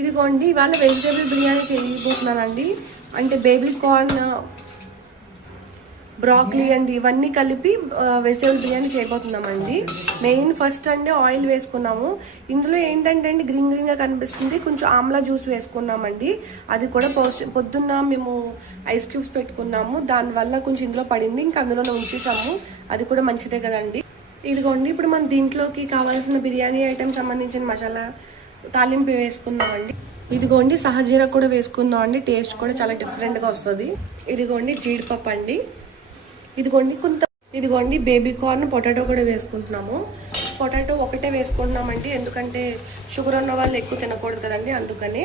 ఇదిగోండి ఇవాళ వెజిటేబుల్ బిర్యానీ చేయబోతున్నానండి. అంటే బేబీ కార్న్, బ్రాక్లీ అండి ఇవన్నీ కలిపి వెజిటేబుల్ బిర్యానీ చేయబోతున్నామండి. మెయిన్ ఫస్ట్ అండి ఆయిల్ వేసుకున్నాము. ఇందులో ఏంటంటే అండి గ్రీన్ గ్రీన్గా కనిపిస్తుంది, కొంచెం ఆమ్లా జ్యూస్ వేసుకున్నామండి. అది కూడా పొద్దున్న మేము ఐస్ క్యూబ్స్ పెట్టుకున్నాము, దానివల్ల కొంచెం ఇందులో పడింది, ఇంకా అందులోనే ఉంచేసాము. అది కూడా మంచిదే కదండి. ఇదిగోండి ఇప్పుడు మనం దీంట్లోకి కావాల్సిన బిర్యానీ ఐటెం సంబంధించిన మసాలా తాలింపు వేసుకుందామండి. ఇదిగోండి సహజీరా కూడా వేసుకుందాం అండి, టేస్ట్ కూడా చాలా డిఫరెంట్గా వస్తుంది. ఇదిగోండి జీడిపప్పు అండి, ఇదిగోండి బేబీ కార్న్, పొటాటో కూడా వేసుకుంటున్నాము. పొటాటో ఒకటే వేసుకుంటున్నామండి, ఎందుకంటే షుగర్ ఉన్న వాళ్ళు ఎక్కువ తినకూడదు కదండి, అందుకని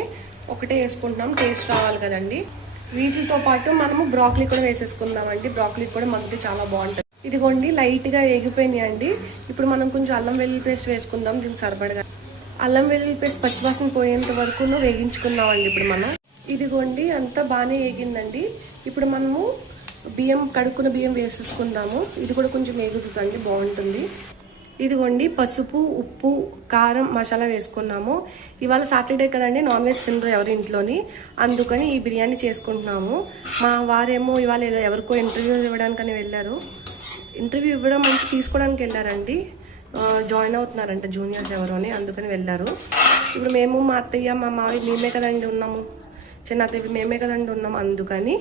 ఒకటే వేసుకుంటున్నాం, టేస్ట్ రావాలి కదండి. వీటితో పాటు మనము బ్రాక్లీ కూడా వేసేసుకుందామండి. బ్రాక్లీ కూడా మనకి చాలా బాగుంటుంది. ఇదిగోండి లైట్గా ఎగిపోయినాయి అండి. ఇప్పుడు మనం కొంచెం అల్లం వెల్లుల్లి పేస్ట్ వేసుకుందాం. దీనికి సరిపడగా అల్లం వెల్లుల్లి పేస్ట్ పచ్చివాసన పోయేంత వరకు వేగించుకుందామండి. ఇప్పుడు మనం ఇదిగోండి అంతా బాగానే వేగిందండి. ఇప్పుడు మనము కడుక్కున్న బియ్యం వేసేసుకుందాము. ఇది కూడా కొంచెం వేగుతుందండి, బాగుంటుంది. ఇదిగోండి పసుపు, ఉప్పు, కారం, మసాలా వేసుకున్నాము. ఇవాళ సాటర్డే కదండి, నాన్ వెజ్ తినరు ఎవరి ఇంట్లోని, అందుకని ఈ బిర్యానీ చేసుకుంటున్నాము. మా వారేమో ఇవాళ ఏదో ఎవరికో ఇంటర్వ్యూ ఇవ్వడానికని వెళ్ళారు. ఇంటర్వ్యూ ఇవ్వడం అంటే తీసుకోవడానికి వెళ్ళారండి, జాయిన్ అవుతున్నారంట జూనియర్స్ ఎవరో అని, అందుకని వెళ్ళారు. ఇప్పుడు మేము మా అత్తయ్య మా మావి మేమే కదండి ఉన్నాము, చిన్న అత్తయ్య మేమే కదండి ఉన్నాము, అందుకని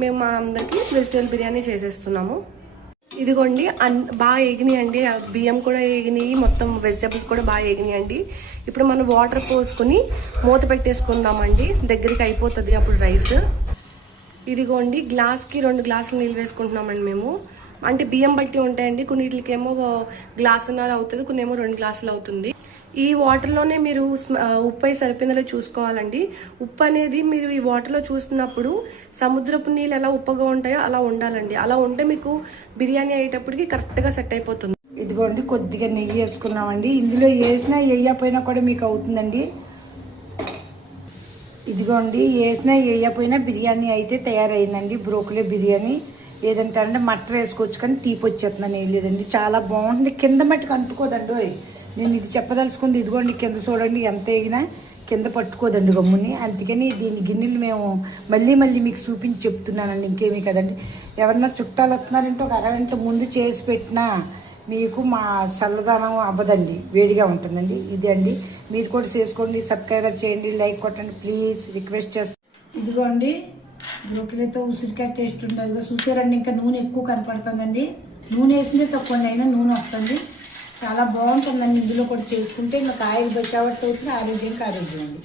మేము మా అందరికీ వెజిటేబుల్ బిర్యానీ చేసేస్తున్నాము. ఇదిగోండి బాగా ఎగినాయండి, బియ్యం కూడా ఎగినాయి, మొత్తం వెజిటేబుల్స్ కూడా బాగా ఎగినాయండి. ఇప్పుడు మనం వాటర్ పోసుకొని మూత పెట్టేసుకుందామండి, దగ్గరికి అయిపోతుంది అప్పుడు రైస్. ఇదిగోండి గ్లాస్కి 2 గ్లాసులు నీళ్ళు వేసుకుంటున్నామండి మేము. అంటే బియ్యం బట్టి ఉంటాయండి, కొన్నిటికేమో గ్లాసున్నర అవుతుంది, కొన్నేమో 2 గ్లాసులు అవుతుంది. ఈ వాటర్లోనే మీరు ఉప్పు అయి సరిపోయిందో చూసుకోవాలండి. ఉప్పు అనేది మీరు ఈ వాటర్లో చూస్తున్నప్పుడు సముద్రపు నీళ్ళు ఎలా ఉప్పగా ఉంటాయో అలా ఉండాలండి. అలా ఉంటే మీకు బిర్యానీ అయ్యేటప్పటికి కరెక్ట్గా సెట్ అయిపోతుంది. ఇదిగోండి కొద్దిగా నెయ్యి వేసుకున్నామండి. ఇందులో వేసినా వేయకపోయినా కూడా మీకు అవుతుందండి. ఇదిగోండి వేసినా వేయకపోయినా బిర్యానీ అయితే తయారైందండి. బ్రోకలీ బిర్యానీ ఏదంటారంటే మటర్ వేసుకోవచ్చు, కానీ తీపి వచ్చేస్తుందని ఏం లేదండి, చాలా బాగుంటుంది. కింద మట్టుకు అంటుకోదండి. నేను ఇది చెప్పదలుచుకుంది. ఇదిగోండి కింద చూడండి, ఎంత వేగినా కింద పట్టుకోదండి గమ్ముని. అందుకని దీని గిన్నెలు మేము మళ్ళీ మీకు చూపించి చెప్తున్నానండి, ఇంకేమీ కదండి. ఎవరన్నా చుట్టాలు వస్తున్నారంటే ఒక అరగంట ముందు చేసి పెట్టినా మీకు మా చల్లదనం అవ్వదండి, వేడిగా ఉంటుందండి. ఇది అండి, మీరు కూడా చేసుకోండి, సబ్స్క్రైబర్ చేయండి, లైక్ కొట్టండి ప్లీజ్, రిక్వెస్ట్ చేస్తాను. ఇదిగోండి బ్రోకలీతో ఉసిరికాయ టేస్ట్ ఉంటుంది, చూసారండి. ఇంకా నూనె ఎక్కువ కనపడుతుందండి, నూనె వేసిందే తక్కువ అయినా నూనె వస్తుంది, చాలా బాగుంటుందండి. ఇందులో కూడా చేసుకుంటే ఇంకా ఆయిల్ బట్టి అవుతుంది, ఆరోగ్యానికి ఆరోగ్యం అండి.